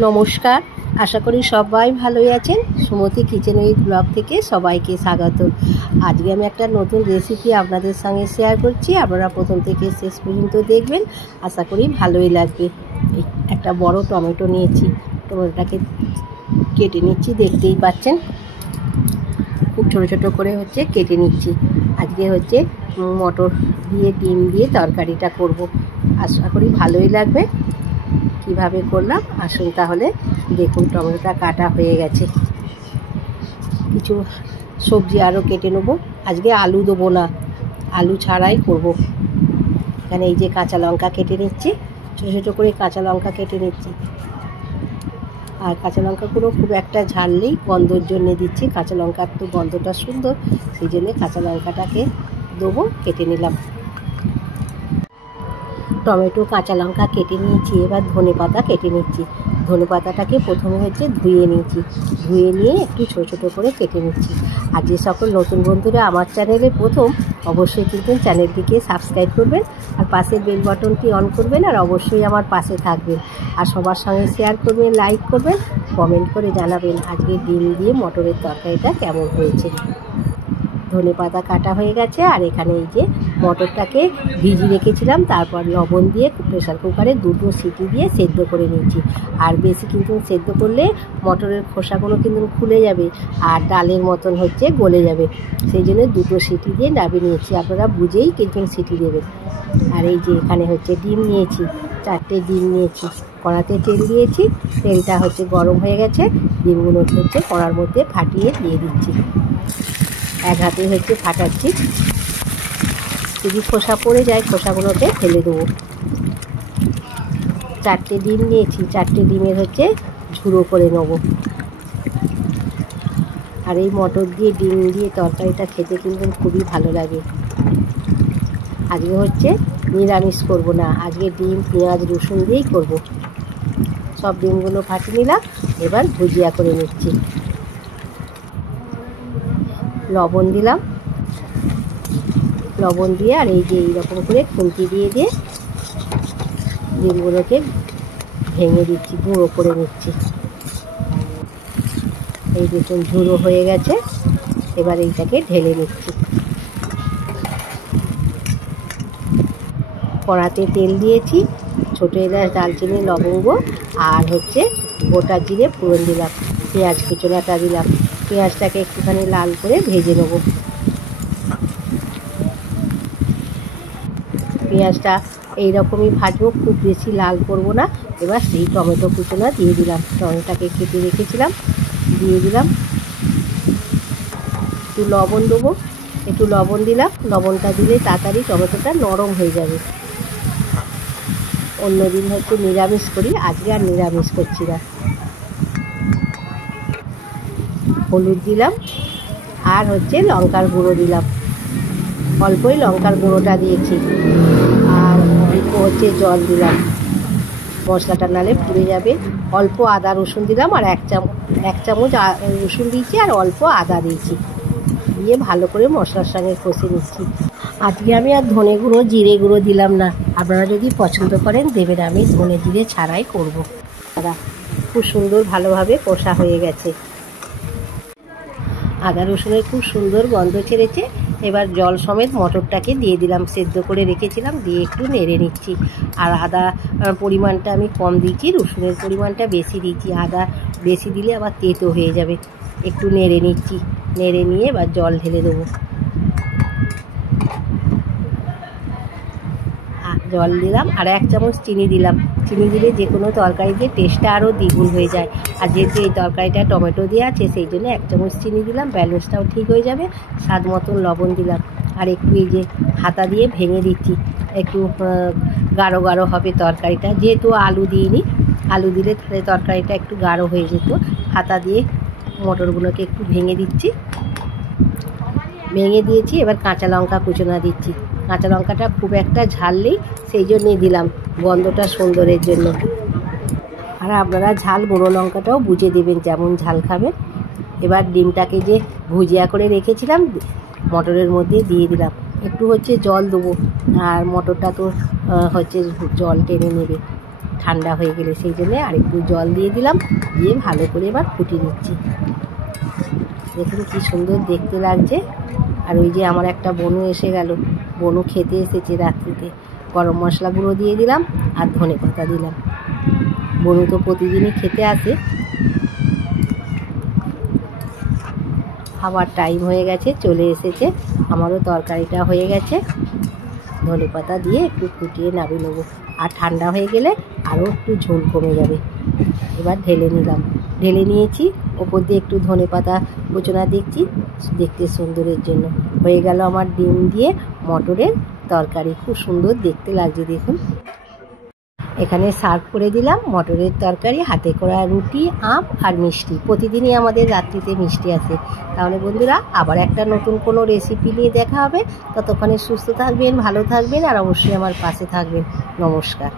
নমস্কার, আশা করি সবাই ভালোই আছেন। সুমতি কিচেন উইথ ব্লগ থেকে সবাইকে স্বাগত। আজকে আমি একটা নতুন রেসিপি আপনাদের সঙ্গে শেয়ার করছি। আপনারা প্রথম থেকে শেষ পর্যন্ত দেখবেন, আশা করি ভালোই লাগবে। একটা বড় টমেটো নিয়েছি, টমেটোটাকে কেটে নিচ্ছি, দেখতেই পাচ্ছেন খুব ছোট ছোট করে কেটে নিচ্ছি। আজকে মটর দিয়ে ডিম দিয়ে তরকারিটা করব, আশা করি ভালোই লাগবে। কিভাবে করলাম আসুন তাহলে দেখুন। টমেটোটা কাটা হয়ে গেছে, কিছু সবজি আরও কেটে নেব। আজকে আলু দেবো না, আলু ছাড়াই করব। এখানে এই যে কাঁচা লঙ্কা কেটে নিচ্ছি, ছোটো ছোটো করে কাঁচা লঙ্কা কেটে নিচ্ছি। আর কাঁচা লঙ্কাগুলো খুব একটা ঝাল নেই, গন্ধর জন্য দিচ্ছি। কাঁচা লঙ্কার তো গন্ধটা সুন্দর, সেই জন্যে কাঁচা লঙ্কাটাকে দেবো। কেটে নিলাম টমেটো, কাঁচা লঙ্কা কেটে নিয়েছি। এবার ধনে পাতা কেটে নিচ্ছি। ধনে পাতাটাকে প্রথমে ধুয়ে নিয়েছি, ধুয়ে নিয়ে একটু ছোটো ছোটো করে কেটে নিচ্ছি। আর যে সকল নতুন বন্ধুরা আমার চ্যানেলে প্রথম, অবশ্যই কিন্তু চ্যানেলটিকে সাবস্ক্রাইব করবেন আর পাশের বেল বাটনটি অন করবেন। আর অবশ্যই আমার পাশে থাকবেন আর সবার সঙ্গে শেয়ার করবেন, লাইক করবেন, কমেন্ট করে জানাবেন আজকে ডিম দিয়ে মটরের তরকারিটা কেমন হয়েছে। ধনে পাতা কাটা হয়ে গেছে। আর এখানে এই যে মটরটাকে ভিজিয়ে রেখেছিলাম, তারপর লবণ দিয়ে প্রেসার কুকারে 2টো সিটি দিয়ে সেদ্ধ করে নিয়েছি। আর বেশি কিন্তু সেদ্ধ করলে মটরের খোসাগুলো কিন্তু খুলে যাবে আর ডালের মতন গলে যাবে, সেই জন্য 2টো সিটি দিয়ে নামিয়ে নিয়েছি। আপনারা বুঝেই কিন্তু সিটি দেবেন। আর এই যে এখানে ডিম নিয়েছি, 4টে ডিম নিয়েছি। কড়াতে তেল দিয়েছি, তেলটা গরম হয়ে গেছে। ডিমগুলো কড়ার মধ্যে ফাটিয়ে দিয়ে দিচ্ছি। এক হাতে ফাটাচ্ছি, যদি খোসা পড়ে যায় খোসাগুলোকে ফেলে দেবো। 4টে ডিম নিয়েছি, 4টে ডিমের ঝুড়ো করে নেব। আর এই মটর দিয়ে ডিম দিয়ে তরকারিটা খেতে কিন্তু খুবই ভালো লাগে। আজকে নিরামিষ করব না, আজকে ডিম, পেঁয়াজ, রসুন দিয়েই করব। সব ডিমগুলো ফাটিয়ে নিলাম, এবার ভুজিয়া করে নিচ্ছি। লবণ দিলাম, লবণ দিয়ে আর এই যে এইরকম করে খুন্তি দিয়ে দিয়ে ডিমগুলোকে ভেঙে দিচ্ছি, গুঁড়ো করে নিচ্ছি। এই দেখুন ঝুড়ো হয়ে গেছে। এবার এইটাকে ঢেলে নিচ্ছি। কড়াতে তেল দিয়েছি, ছোটো এলাচ, দারচিনি, লবঙ্গ আর গোটা জিরে ফোড়ন দিলাম। পেঁয়াজ কুচোনাটা দিলাম। পেঁয়াজটাকে একটুখানি লাল করে ভেজে নেব। পেঁয়াজটা এইরকমই ভাজবো, খুব বেশি লাল করব না। এবার সেই টমেটো কুচোনা দিয়ে দিলাম, টমেটোটাকে কেটে রেখেছিলাম দিয়ে দিলাম। একটু লবণ দেবো, একটু লবণ দিলাম। লবণটা দিলে তাড়াতাড়ি টমেটোটা নরম হয়ে যাবে। অন্যদিন নিরামিষ করি, আজকে আর নিরামিষ করছি না। হলুদ দিলাম আর লঙ্কার গুঁড়ো দিলাম। অল্পই লঙ্কার গুঁড়োটা দিয়েছি আর অল্প জল দিলাম, মশলাটা নালে পুড়ে যাবে। অল্প আদা রসুন দিলাম আর এক চামচ রসুন দিয়েছি আর অল্প আদা দিয়েছি, দিয়ে ভালো করে মশলার সঙ্গে কষে নিচ্ছি। আজকে আমি আর ধনে গুঁড়ো, জিরে গুঁড়ো দিলাম না। আপনারা যদি পছন্দ করেন দেবেন, আমি ধনে জিরে ছাড়াই করব। আদা খুব সুন্দর ভালোভাবে কষা হয়ে গেছে। আদা রসুনের খুব সুন্দর গন্ধ ছেড়েছে। এবার জল সমেত মটরটাকে দিয়ে দিলাম, সেদ্ধ করে রেখেছিলাম, দিয়ে একটু নেড়ে নিচ্ছি। আর আদা পরিমাণটা আমি কম দিয়েছি, রসুনের পরিমাণটা বেশি দিয়েছি। আদা বেশি দিলে আবার তেতো হয়ে যাবে। একটু নেড়ে নিচ্ছি, নেড়ে নিয়ে এবার জল ঢেলে দেবো। জল দিলাম আর 1 চামচ চিনি দিলাম। চিনি দিলে যে কোনো তরকারিতে টেস্টটা আরও দ্বিগুণ হয়ে যায়। আর যেহেতু এই তরকারিটা টমেটো দিয়ে আছে, সেই জন্য 1 চামচ চিনি দিলাম, ব্যালেন্সটাও ঠিক হয়ে যাবে। স্বাদ মতন লবণ দিলাম আর একটু এই যে হাতা দিয়ে ভেঙে দিচ্ছি। একটু গাঢ় গাঢ় হবে তরকারিটা, যেহেতু আলু দিইনি। আলু দিলে তাহলে তরকারিটা একটু গাঢ় হয়ে যেত। হাতা দিয়ে মটরগুলোকে একটু ভেঙে দিচ্ছি, ভেঙে দিয়েছি। এবার কাঁচা লঙ্কা কুচোনা দিচ্ছি। কাঁচা লঙ্কাটা খুব একটা ঝাল নেই, সেই জন্যই দিলাম, গন্ধটা সুন্দরের জন্য। আর আপনারা ঝাল গুঁড়ো লঙ্কাটাও বুঝে দেবেন যেমন ঝাল খাবেন। এবার ডিমটাকে যে ভুজিয়া করে রেখেছিলাম মটরের মধ্যে দিয়ে দিলাম। একটু জল দেবো, আর মটরটা তো জল টেনে নেবে। ঠান্ডা হয়ে গেলে, সেই জন্যে আরেকটু জল দিয়ে দিলাম, দিয়ে ভালো করে এবার ফুটিয়ে নিচ্ছি। দেখুন কি সুন্দর দেখতে লাগছে। আর ওই যে আমার একটা বনু এসে গেল, বনু খেতে এসেছে রাত্রিতে। গরম মশলা গুঁড়ো দিয়ে দিলাম আর ধনে পাতা দিলাম। বনু তো প্রতিদিনই খেতে আসে। খাবার টাইম হয়ে গেছে, চলে এসেছে। আমারও তরকারিটা হয়ে গেছে। ধনে পাতা দিয়ে একটু ফুটিয়ে নামিয়ে নেবো। আর ঠান্ডা হয়ে গেলে আরও একটু ঝোল কমে যাবে। এবার ঢেলে নিলাম, ঢেলে নিয়েছি। ওপর দিয়ে একটু ধনে পাতা কুচনা দিচ্ছি দেখতে সুন্দরের জন্য। হয়ে গেল আমার ডিম দিয়ে মটরের তরকারি। খুব সুন্দর দেখতে লাগছে দেখুন। এখানে সার্ভ করে দিলাম মটরের তরকারি, হাতে করা রুটি, আম আর মিষ্টি। প্রতিদিনই আমাদের রাত্রিতে মিষ্টি আসে। তাহলে বন্ধুরা, আবার একটা নতুন কোনো রেসিপি নিয়ে দেখা হবে। ততক্ষণে সুস্থ থাকবেন, ভালো থাকবেন আর অবশ্যই আমার পাশে থাকবেন। নমস্কার।